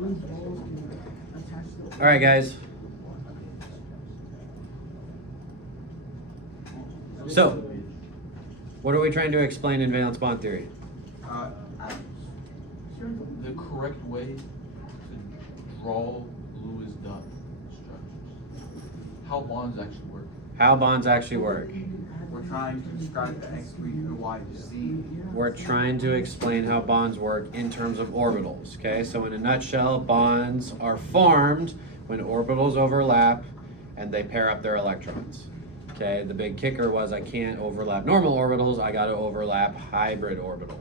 All right, guys. So, what are we trying to explain in valence bond theory? The correct way to draw Lewis dot structures. How bonds actually work. How bonds actually work. We're trying to describe the X, Y, and Y, Z. We're trying to explain how bonds work in terms of orbitals, okay? So in a nutshell, bonds are formed when orbitals overlap and they pair up their electrons. Okay, the big kicker was I can't overlap normal orbitals, I gotta overlap hybrid orbitals.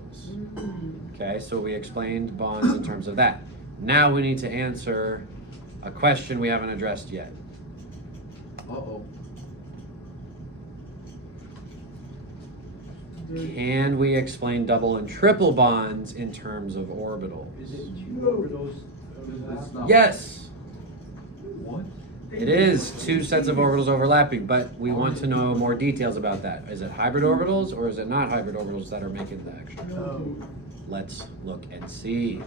Okay, so we explained bonds in terms of that. Now we need to answer a question we haven't addressed yet. Uh-oh. Can we explain double and triple bonds in terms of orbitals? Is it two orbitals? It's not. Yes, What? it is two sets of orbitals overlapping, but we want to know more details about that. Is it hybrid orbitals or is it not hybrid orbitals that are making the action? Oh. Let's look and see.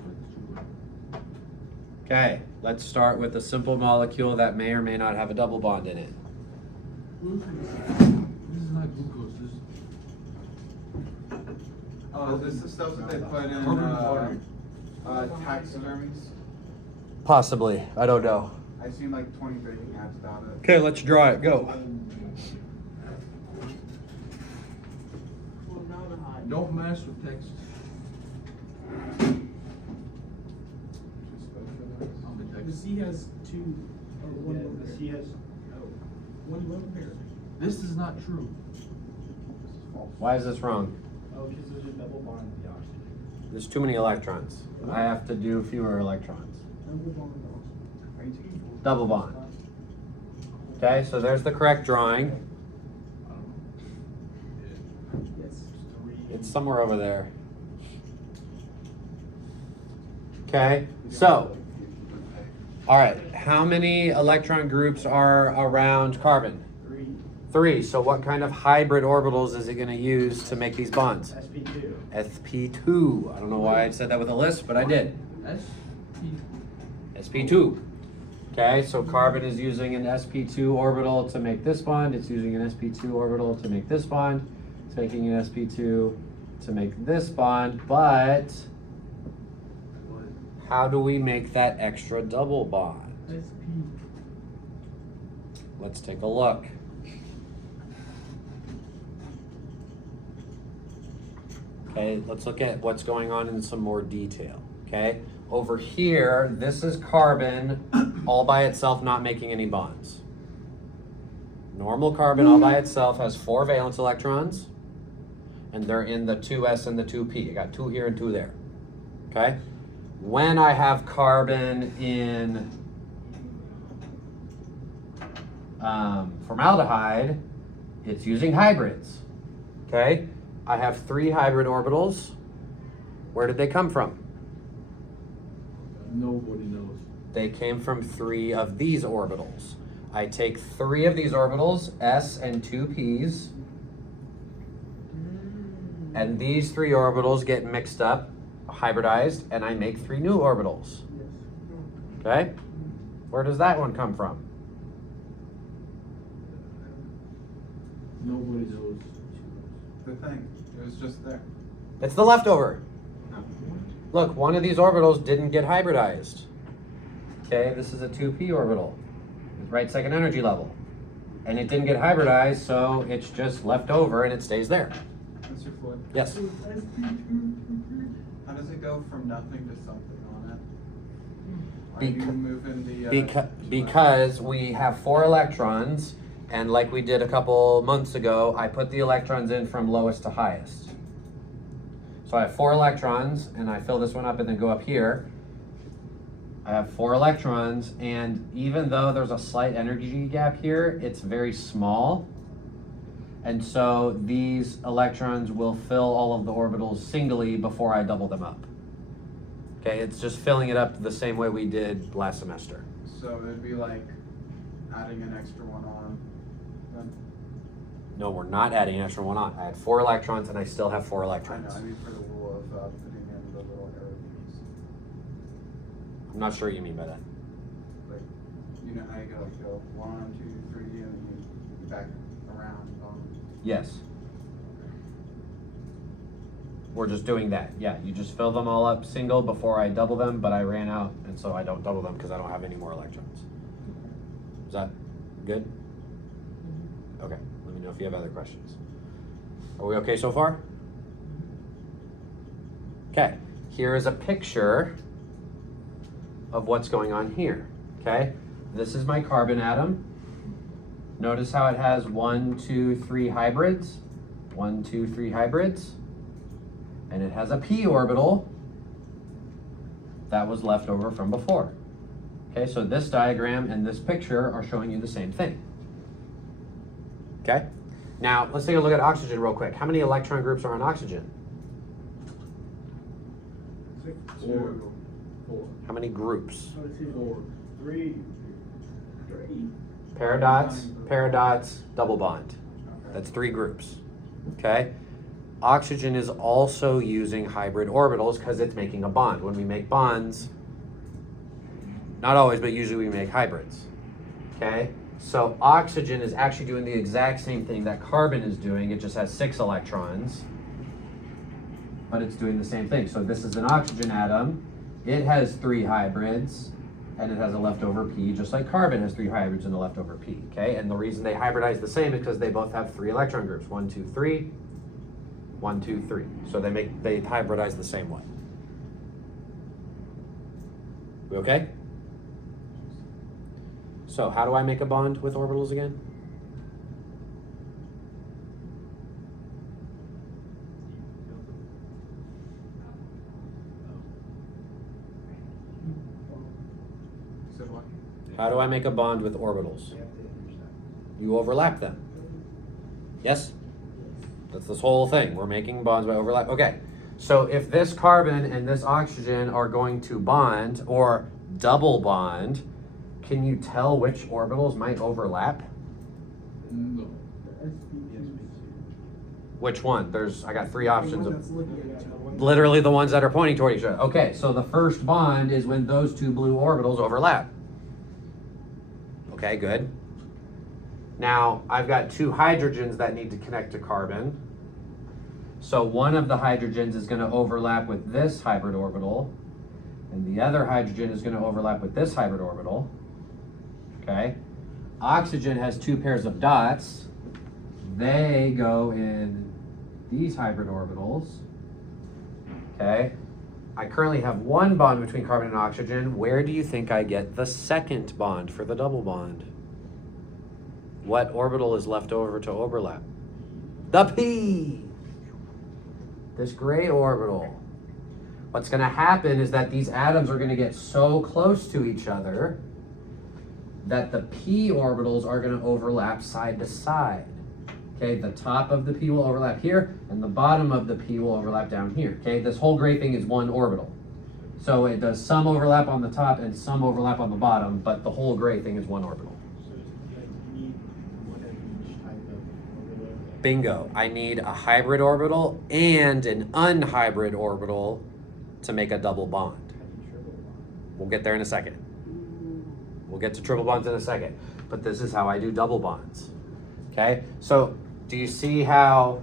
Okay, let's start with a simple molecule that may or may not have a double bond in it. This is not glucose. This is This is the stuff that they put in carbon taxidermies. Possibly, I don't know. I've seen like 20 baking ads about it. Okay, let's draw it, go. Don't mess with Texas. I'm in The Texas. C has two, or one lone pair. The C has, one lone pair. This is not true. Why is this wrong? Oh, because there's a double bond with the oxygen. There's too many electrons. I have to do fewer electrons. Double bond with oxygen. Double bond. Okay, so there's the correct drawing. Yes. It's somewhere over there. Okay, so, all right, how many electron groups are around carbon? 3. 3, so what kind of hybrid orbitals is it gonna use to make these bonds? SP2. sp2. I don't know why I said that with a lisp, but I did. sp2. Okay, so carbon is using an sp2 orbital to make this bond. It's using an sp2 orbital to make this bond. Taking an sp2 to make this bond, but how do we make that extra double bond? SP. Let's take a look. Okay, let's look at what's going on in some more detail, okay? Over here, this is carbon all by itself, not making any bonds. Normal carbon all by itself has 4 valence electrons, and they're in the 2s and the 2p. I got 2 here and 2 there, okay? When I have carbon in formaldehyde, it's using hybrids, okay? I have 3 hybrid orbitals. Where did they come from? Nobody knows. They came from 3 of these orbitals. I take 3 of these orbitals, s and 2 p's, and these 3 orbitals get mixed up, hybridized, and I make 3 new orbitals. Okay? Where does that one come from? Nobody knows. The thing, it was just there. It's the leftover. Look, one of these orbitals didn't get hybridized. Okay, this is a 2p orbital, right second energy level. And it didn't get hybridized, so it's just left over and it stays there. Mr. Floyd, Yes? how does it go from nothing to something on it? Are Beca- you moving the... Because we have 4 electrons, and like we did a couple months ago, I put the electrons in from lowest to highest. So I have 4 electrons, and I fill this one up and then go up here. I have 4 electrons, and even though there's a slight energy gap here, it's very small. And so these electrons will fill all of the orbitals singly before I double them up. Okay, it's just filling it up the same way we did last semester. So it'd be like adding an extra one on. Then, No, we're not adding an extra one on. I had 4 electrons and I still have 4 I know, electrons. I mean for the rule of putting in the little arrow keys. I'm not sure what you mean by that. Like, you know how you go 1, 2, 3, and then you back around. Yes. We're just doing that. Yeah, you just fill them all up single before I double them, but I ran out, and so I don't double them because I don't have any more electrons. Is that good? Okay, let me know if you have other questions. Are we okay so far? Okay, here is a picture of what's going on here, okay? This is my carbon atom. Notice how it has 1, 2, 3 hybrids. 1, 2, 3 hybrids. And it has a p orbital that was left over from before. Okay, so this diagram and this picture are showing you the same thing. Okay, now let's take a look at oxygen real quick. How many electron groups are on oxygen? 4. 4. How many groups? 4. 3. Paradots, double bond. That's 3 groups. Okay. Oxygen is also using hybrid orbitals because it's making a bond. When we make bonds, not always, but usually we make hybrids. Okay? So oxygen is actually doing the exact same thing that carbon is doing. It just has 6 electrons, but it's doing the same thing. So this is an oxygen atom. It has 3 hybrids, and it has a leftover P, just like carbon has 3 hybrids and a leftover P. Okay? And the reason they hybridize the same is because they both have 3 electron groups. 1, 2, 3. 1, 2, 3. So they hybridize the same way. We okay? So how do I make a bond with orbitals again? So what? How do I make a bond with orbitals? You overlap them. Yes? That's this whole thing. We're making bonds by overlap. Okay, so if this carbon and this oxygen are going to bond or double bond, can you tell which orbitals might overlap? No. Which one? I got 3 options. Literally the ones that are pointing toward each other. Okay, so the first bond is when those 2 blue orbitals overlap. Okay, good. Now, I've got 2 hydrogens that need to connect to carbon. So one of the hydrogens is going to overlap with this hybrid orbital, and the other hydrogen is going to overlap with this hybrid orbital. Okay. Oxygen has 2 pairs of dots. They go in these hybrid orbitals. Okay. I currently have 1 bond between carbon and oxygen. Where do you think I get the second bond for the double bond? What orbital is left over to overlap? The P! This gray orbital. What's going to happen is that these atoms are going to get so close to each other that the P orbitals are going to overlap side to side. Okay, the top of the P will overlap here, and the bottom of the P will overlap down here. Okay, this whole gray thing is 1 orbital. So it does some overlap on the top and some overlap on the bottom, but the whole gray thing is 1 orbital. Bingo. I need a hybrid orbital and an unhybrid orbital to make a double bond. We'll get there in a second. We'll get to triple bonds in a second. But this is how I do double bonds. Okay? So do you see how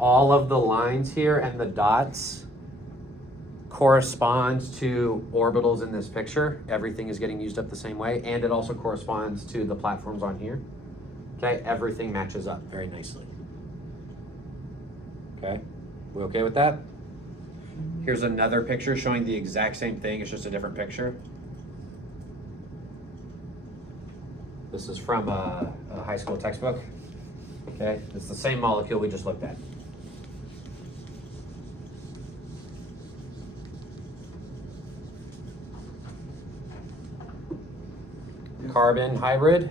all of the lines here and the dots correspond to orbitals in this picture? Everything is getting used up the same way, and it also corresponds to the platforms on here. Okay, everything matches up very nicely. Okay, we okay with that? Here's another picture showing the exact same thing, it's just a different picture. This is from a high school textbook. Okay, it's the same molecule we just looked at. Carbon hybrid.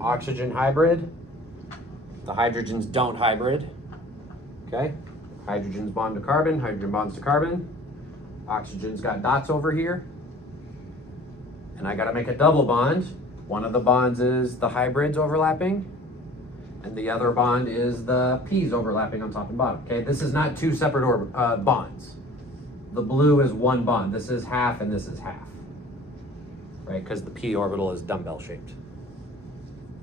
Oxygen hybrid. The hydrogens don't hybrid. Okay, hydrogens bond to carbon, hydrogen bonds to carbon. Oxygen's got dots over here. And I gotta make a double bond. One of the bonds is the hybrids overlapping, and the other bond is the P's overlapping on top and bottom. Okay, this is not 2 separate bonds. the blue is one bond. This is half and this is half. Right, because the p orbital is dumbbell shaped.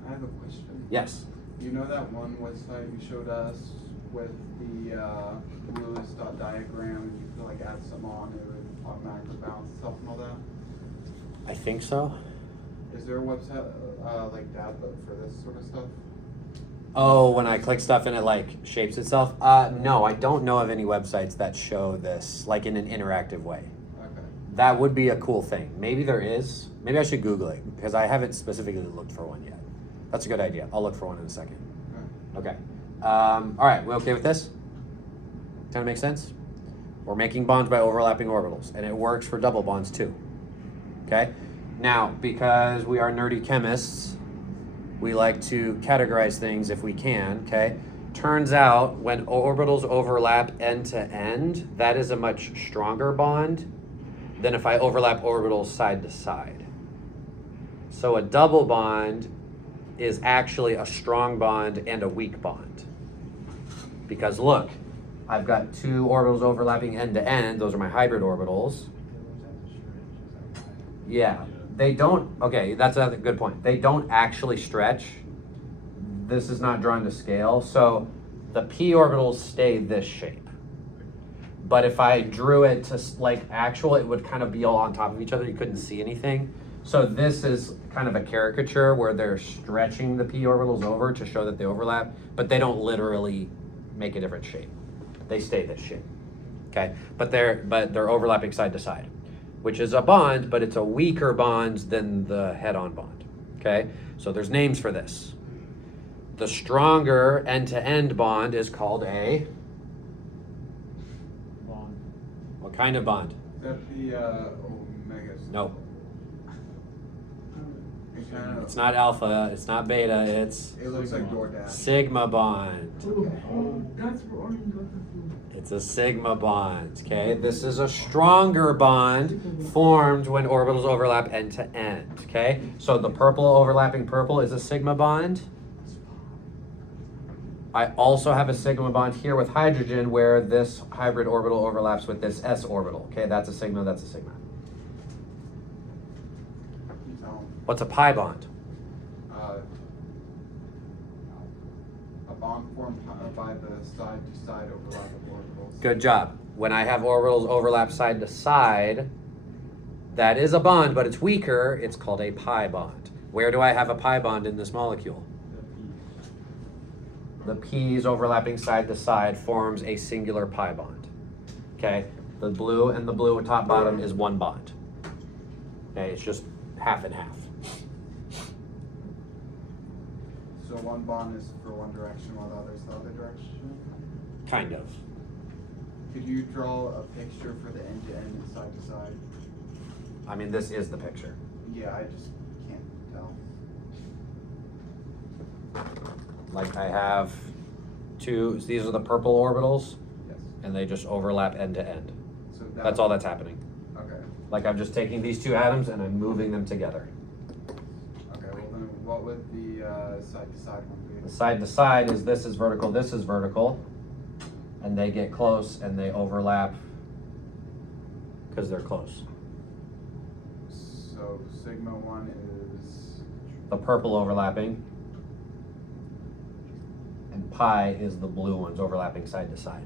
I have a question. Yes. You know that one website you showed us with the Lewis dot diagram, and you could like add some on, it would automatically balance itself and all that? I think so. Is there a website like that, but for this sort of stuff? Oh, when I click stuff and it like shapes itself? No, I don't know of any websites that show this like in an interactive way. Okay. That would be a cool thing. Maybe there is. Maybe I should Google it because I haven't specifically looked for one yet. That's a good idea. I'll look for one in a second. Okay. All right, we okay with this? Kind of make sense? We're making bonds by overlapping orbitals, and it works for double bonds too. Okay? Now, because we are nerdy chemists, we like to categorize things if we can, okay? Turns out when orbitals overlap end to end, that is a much stronger bond than if I overlap orbitals side to side. So a double bond is actually a strong bond and a weak bond. Because look, I've got two orbitals overlapping end to end. Those are my hybrid orbitals. Yeah, they don't, okay, that's a good point. They don't actually stretch. This is not drawn to scale. So the p orbitals stay this shape. But if I drew it to like actual, it would kind of be all on top of each other. You couldn't see anything. So this is kind of a caricature where they're stretching the p orbitals over to show that they overlap, but they don't literally make a different shape. They stay this shape, okay? But they're overlapping side to side, which is a bond, but it's a weaker bond than the head-on bond, okay? So there's names for this. The stronger end-to-end bond is called a Bond. what kind of bond? Is that the omega? No, It kind it's not alpha, it's not beta, it's It looks like DoorDash. sigma bond. Oh, that's where Arden got that from. It's a sigma bond, okay? This is a stronger bond formed when orbitals overlap end to end, okay? So the purple overlapping purple is a sigma bond. I also have a sigma bond here with hydrogen where this hybrid orbital overlaps with this s orbital, okay? That's a sigma, that's a sigma. What's a pi bond? A bond formed by the side-to-side overlap of orbitals. Good job. When I have orbitals overlap side to side, that is a bond, but it's weaker. It's called a pi bond. Where do I have a pi bond in this molecule? The p's overlapping side to side forms a singular pi bond. Okay? The blue and the blue top bottom is one bond. Okay, it's just half and half. So one bond is for one direction while the other is the other direction? Kind of. Could you draw a picture for the end-to-end and side-to-side? I mean, this is the picture. Yeah, I just can't tell. Like I have two, these are the purple orbitals, Yes. and they just overlap end to end. So That's all that's happening. Okay. Like I'm just taking these two atoms and I'm moving them together. Okay, well then what would the side-to-side one The be? side to side is this is vertical, and they get close and they overlap because they're close. So sigma one is, The purple overlapping, and pi is the blue ones overlapping side to side.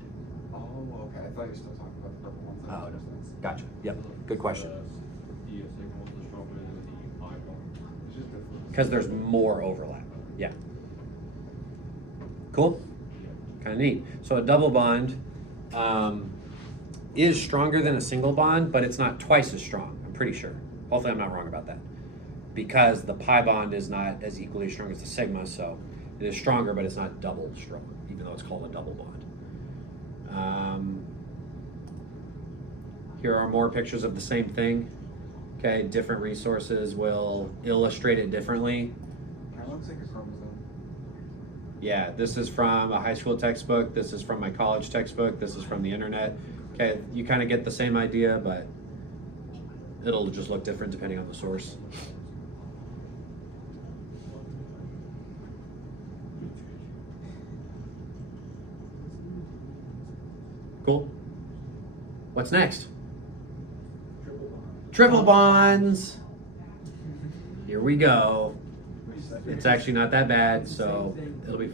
oh, okay, I thought you were still talking about the purple ones. Oh, no. Gotcha. Yep. Good question. The sigma was the stronger than the pi bond. It's just different. Because there's more overlap. Yeah. Cool? Kind of neat. So a double bond is stronger than a single bond, but it's not twice as strong, I'm pretty sure. Hopefully I'm not wrong about that. Because the pi bond is not as equally strong as the sigma, so it is stronger, but it's not double strong, even though it's called a double bond. Here are more pictures of the same thing. Okay, different resources will illustrate it differently. Kind of looks like a chromosome. Yeah, this is from a high school textbook, this is from my college textbook, this is from the internet. Okay, you kind of get the same idea, but it'll just look different depending on the source. Cool. What's next? Triple bonds. Here we go. It's actually not that bad, so it'll be.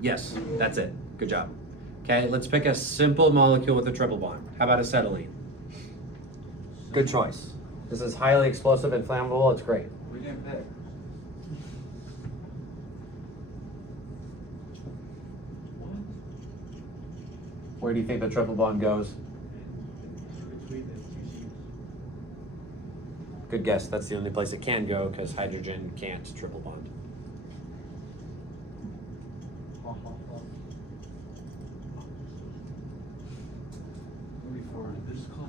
Yes, that's it. Good job. Okay, let's pick a simple molecule with a triple bond. How about acetylene? Good choice. This is highly explosive and flammable. It's great. We didn't pick. Where do you think the triple bond goes? Between the two sheets. Good guess. That's the only place it can go because hydrogen can't triple bond. Maybe for this class.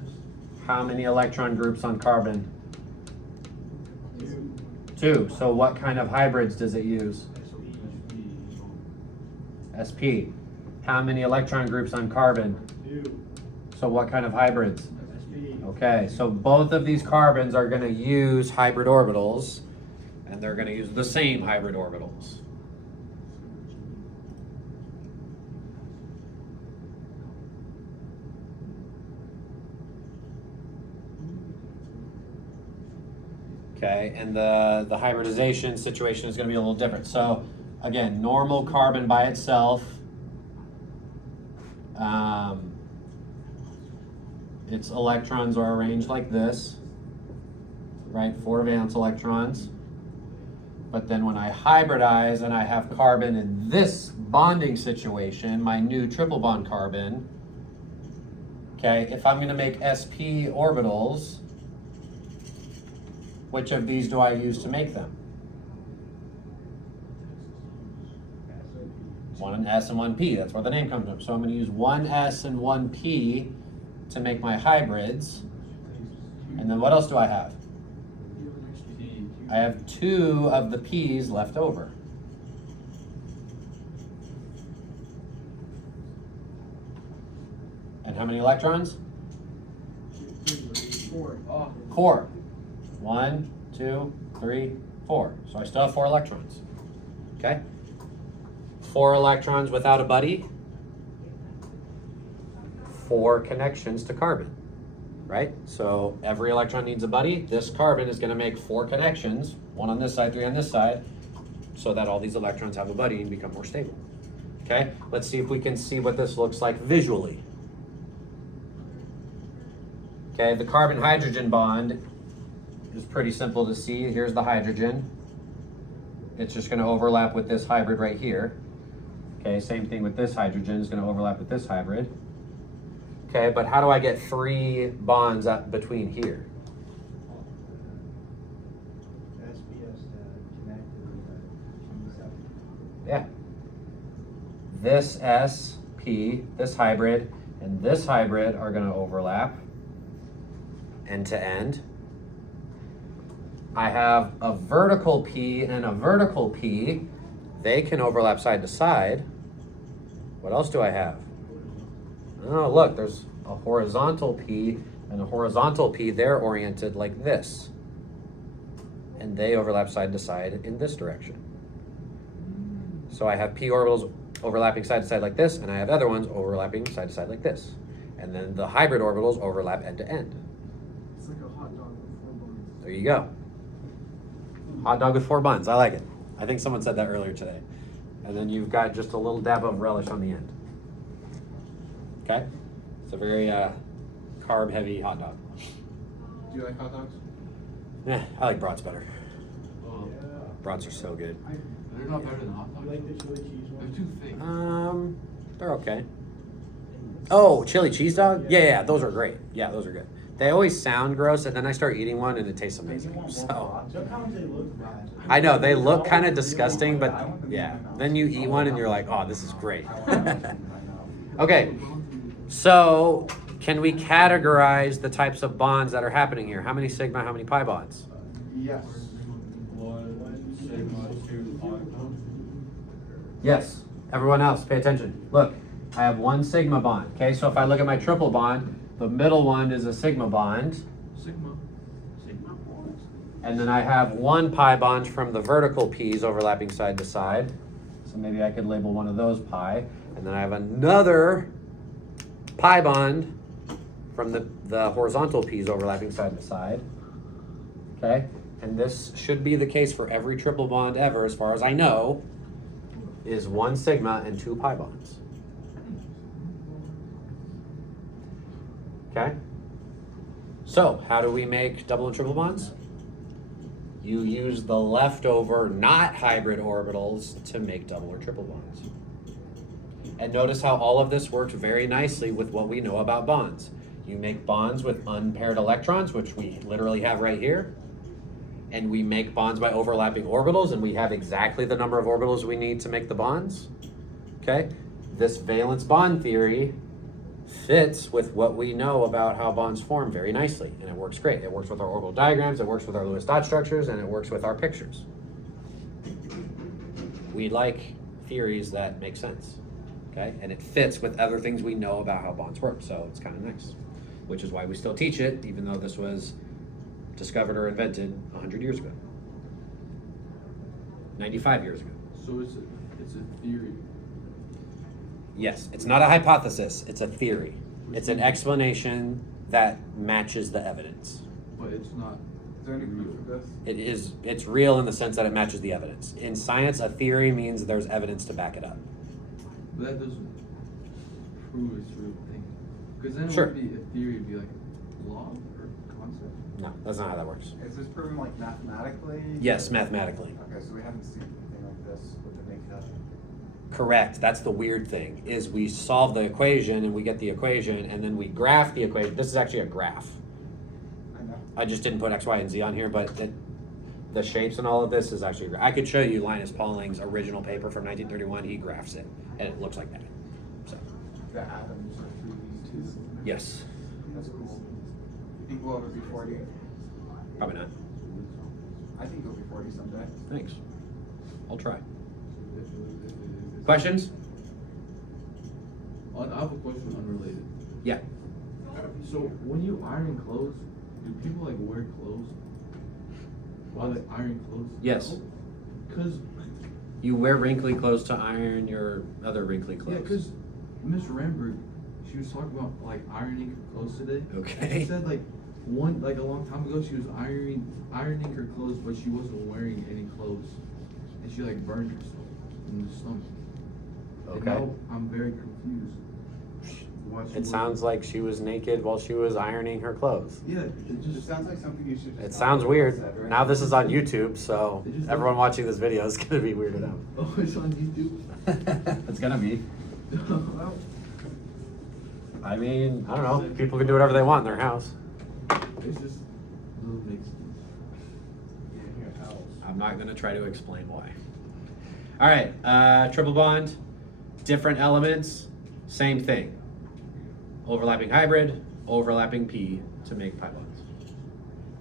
How many electron groups on carbon? Two. 2. So what kind of hybrids does it use? SP. How many electron groups on carbon? Two. So what kind of hybrids? SP. Okay, so both of these carbons are going to use hybrid orbitals, and they're going to use the same hybrid orbitals. Okay, and the hybridization situation is going to be a little different. So again, normal carbon by itself, its electrons are arranged like this, right? 4 valence electrons. But then when I hybridize and I have carbon in this bonding situation, my new triple bond carbon, okay, if I'm going to make sp orbitals, which of these do I use to make them? One S and one P, that's where the name comes from. So I'm going to use one S and one P to make my hybrids. And then what else do I have? I have 2 of the P's left over. And how many electrons? 4. Oh. 4. 1, 2, 3, 4. So I still have 4 electrons. Okay? 4 electrons without a buddy. 4 connections to carbon. Right? So every electron needs a buddy. This carbon is going to make 4 connections, 1 on this side, 3 on this side, so that all these electrons have a buddy and become more stable. Okay? Let's see if we can see what this looks like visually. Okay, the carbon-hydrogen bond is pretty simple to see. Here's the hydrogen. It's just going to overlap with this hybrid right here. Okay, same thing with this hydrogen is going to overlap with this hybrid. Okay, but how do I get 3 bonds up between here? SPS connect to the Yeah. This SP, this hybrid, and this hybrid are going to overlap end to end. I have a vertical P and a vertical P. They can overlap side to side. What else do I have? Oh, look, there's a horizontal P and a horizontal P. They're oriented like this. And they overlap side to side in this direction. So I have P orbitals overlapping side to side like this, and I have other ones overlapping side to side like this. And then the hybrid orbitals overlap end to end. It's like a hot dog with 4 bonds. There you go. Hot dog with 4 buns. I like it. I think someone said that earlier today. And then you've got just a little dab of relish on the end. Okay? It's a very carb-heavy hot dog. Do you like hot dogs? Yeah, I like brats better. Oh, Brats are so good. they're not better than hot dogs. You like the chili cheese They're one? too thick. They're okay. Oh, chili cheese dog? Yeah, those are great. Yeah, those are good. They always sound gross, and then I start eating one, and it tastes amazing. So Sometimes they look bad. I know they look kind of disgusting, but yeah. Then you eat one, and you're like, oh, this is great. Okay, so can we categorize the types of bonds that are happening here? How many sigma, how many pi bonds? Yes. 1 sigma 2 pi bond. Yes. Everyone else, pay attention. Look, I have 1 sigma bond. Okay, so if I look at my triple bond, the middle one is a sigma bond. Sigma. Sigma bonds. And then I have 1 pi bond from the vertical P's overlapping side to side. So maybe I could label one of those pi. And then I have another pi bond from the horizontal P's overlapping side to side. Okay? And this should be the case for every triple bond ever, as far as I know, is 1 sigma and 2 pi bonds. Okay? So, how do we make double and triple bonds? You use the leftover not hybrid orbitals to make double or triple bonds. And notice how all of this works very nicely with what we know about bonds. You make bonds with unpaired electrons, which we literally have right here. And we make bonds by overlapping orbitals, and we have exactly the number of orbitals we need to make the bonds. Okay? This valence bond theory fits with what we know about how bonds form very nicely, and it works great. It works with our orbital diagrams, it works with our Lewis dot structures, and it works with our pictures. We like theories that make sense, okay? And it fits with other things we know about how bonds work, so it's kind of nice, which is why we still teach it, even though this was discovered or invented 100 years ago, 95 years ago. So it's a theory. Yes, it's not a hypothesis, it's a theory. It's an explanation that matches the evidence. But it's not. Is there any proof of this? It's real in the sense that it matches the evidence. In science, a theory means there's evidence to back it up. But that doesn't prove it's a real thing. Because then it Sure. would be a theory, it'd be like law or concept. No, that's not how that works. Is this proven like mathematically? Yes, mathematically. Okay, so we haven't seen anything like this with the naked eye. Correct. That's the weird thing, is we solve the equation and we get the equation and then we graph the equation. This is actually a graph. I know. I just didn't put X, Y, and Z on here, but the shapes and all of this is actually, I could show you Linus Pauling's original paper from 1931. He graphs it and it looks like that. So, The atoms are through these two. yes, That's cool. You think we'll ever be 40? probably not. I think you'll be 40 someday. Thanks. I'll try. Questions? I have a question unrelated. Yeah. So when you iron clothes, do people like wear clothes while they iron clothes? Yes. Cause You wear wrinkly clothes to iron your other wrinkly yeah, clothes. cause Miss Ramberg, she was talking about like ironing her clothes today. And Okay. she said like a long time ago she was ironing her clothes, but she wasn't wearing any clothes, and she like burned herself in the stomach. And Okay. now I'm very confused. Why she It sounds like she was naked while she was ironing her clothes. Yeah, it It just sounds like something you should just. It sounds weird. Said, right? Now this is on YouTube, so It just everyone doesn't- watching this video is gonna be weirded out. Oh, it's on YouTube. It's gonna be. Well, I mean, I don't know. People can do whatever they want in their house. it's just little mixed. In your house. I'm not gonna try to explain why. All right, triple bond, different elements, same thing. Overlapping hybrid, overlapping P to make pi bonds.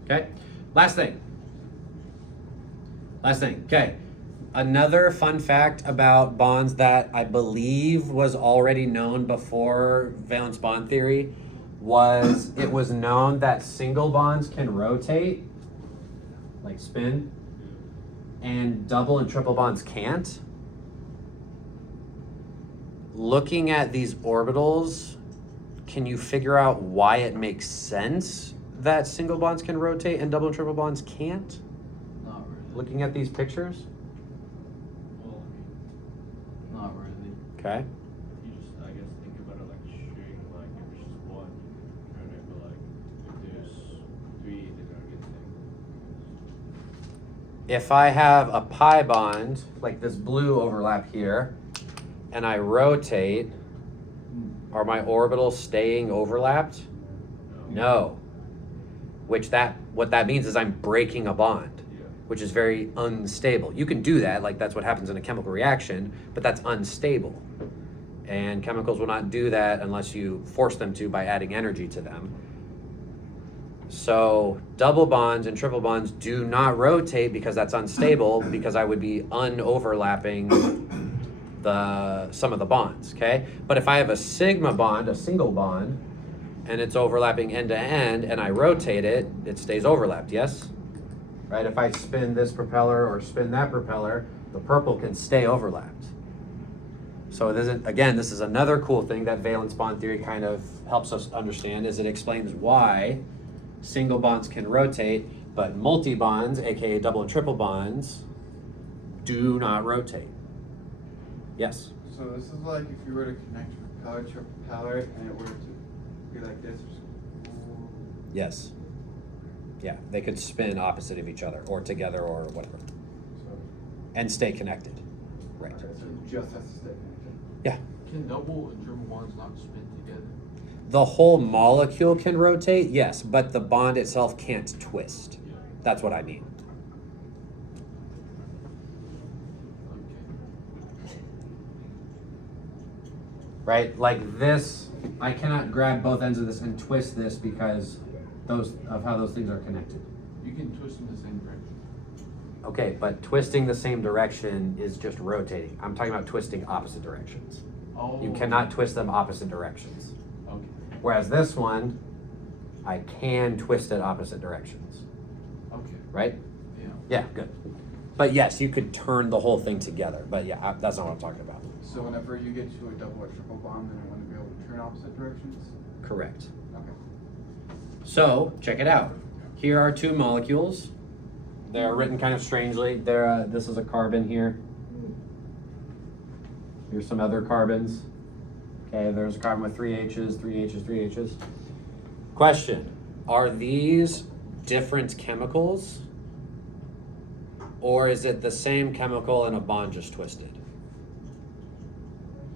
Okay, last thing. Okay, another fun fact about bonds that I believe was already known before valence bond theory was it was known that single bonds can rotate, like spin, and double and triple bonds can't. Looking at these orbitals, can you figure out why it makes sense that single bonds can rotate and double and triple bonds can't? Not really. Looking at these pictures? Well, Not really. Okay. you just, I guess, think about it like a string, like if it's just one, and if like, if there's three, they're gonna get the If I have a pi bond, like this blue overlap here, and I rotate, are my orbitals staying overlapped? same. No. What that means is I'm breaking a bond, Yeah. which is very unstable. You can do that, like that's what happens in a chemical reaction, but that's unstable. And chemicals will not do that unless you force them to by adding energy to them. So double bonds and triple bonds do not rotate because that's unstable, because I would be unoverlapping some of the bonds, okay? But if I have a sigma bond, a single bond, and it's overlapping end to end, and I rotate it, it stays overlapped, yes? Right, if I spin this propeller or spin that propeller, the purple can stay overlapped. So this is another cool thing that valence bond theory kind of helps us understand, is it explains why single bonds can rotate, but multi-bonds, aka double and triple bonds, do not rotate. Yes? So this is like if you were to connect your propeller to your propeller and it were to be like this. Yes. Yeah, they could spin opposite of each other or together or whatever So, and stay connected. Right. okay, so it just has to stay connected. Yeah. Can double and triple bonds not spin together? The whole molecule can rotate, yes, but the bond itself can't twist. That's what I mean. Okay. Right? Like this, I cannot grab both ends of this and twist this because of how those things are connected. You can twist in the same direction. Okay, but twisting the same direction is just rotating. I'm talking about twisting opposite directions. Oh. You cannot twist them opposite directions. Okay. Whereas this one, I can twist it opposite directions. Okay. Right? Yeah. Yeah, good. But yes, you could turn the whole thing together. But yeah, that's not what I'm talking about. So whenever you get to a double or triple bond, then it wouldn't be able to turn opposite directions? Correct. Okay. So, check it out. Here are two molecules. They're written kind of strangely. This is a carbon here. Here's some other carbons. Okay, there's a carbon with 3 H's, 3 H's, 3 H's. Question, are these different chemicals? Or is it the same chemical and a bond just twisted?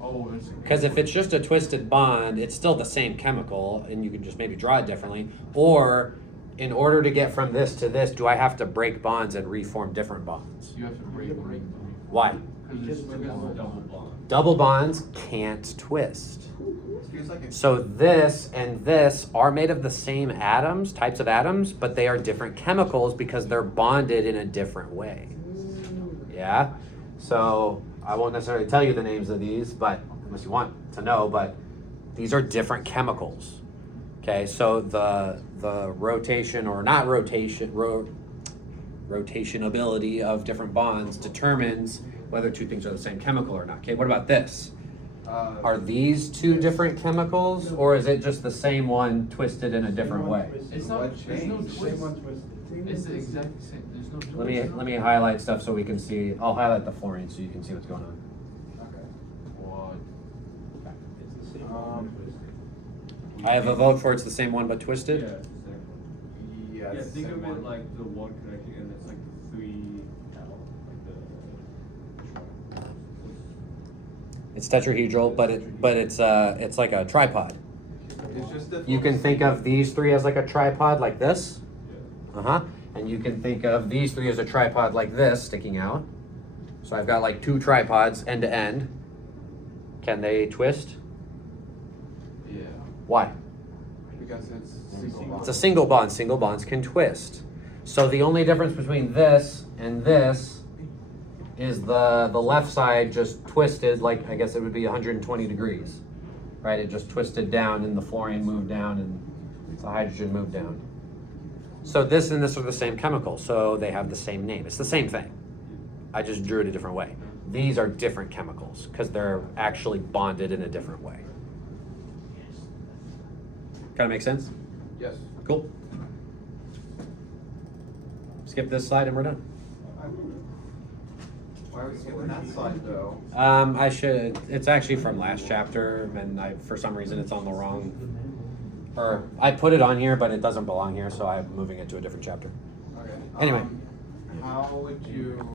Oh, it's Because if it's just a twisted bond, it's still the same chemical, and you can just maybe draw it differently. Or, in order to get from this to this, do I have to break bonds and reform different bonds? you have to break them. Why? Because it's Double bond. Double bonds can't twist. It feels like it's So this and this are made of the same atoms, types of atoms, but they are different chemicals because they're bonded in a different way. Yeah? So I won't necessarily tell you the names of these, but unless you want to know, but these are different chemicals. Okay, so the rotation or not rotation, rotationability of different bonds determines whether two things are the same chemical or not. Okay, what about this? Are these two different chemicals, or is it just the same one twisted in a different way? It's not. There's no Same twist. one twisted. It's the exact same. There's no twist. Let me highlight stuff so we can see. I'll highlight the fluorine so you can see what's going on. okay. What? It's the same Um, one twisted. I have a vote for it's the same one but Yeah, twisted. exactly. Yeah, Yeah, it's the think same of it one. like the one connecting and it's like the 3 L, like the It's tetrahedral, but it's like a tripod. It's just that You can think of these three as like a tripod like this. yeah. Uh-huh. And you can think of these three as a tripod like this sticking out. So I've got like two tripods end to end. Can they twist? Yeah. because Why? it's single bond. It's a single bond. Single bonds can twist. So the only difference between this and this is the left side just twisted, like I guess it would be 120 degrees. Right? It just twisted down and the fluorine moved down and the hydrogen moved down. So this and this are the same chemical, so they have the same name. It's the same thing. I just drew it a different way. These are different chemicals because they're actually bonded in a different way. Kind of make sense? Yes. Cool. Skip this slide and we're done. Why are we skipping that slide though? I should. It's actually from last chapter, and for some reason it's on the wrong. Or I put it on here, but it doesn't belong here, so I'm moving it to a different chapter. Okay. Anyway. How would you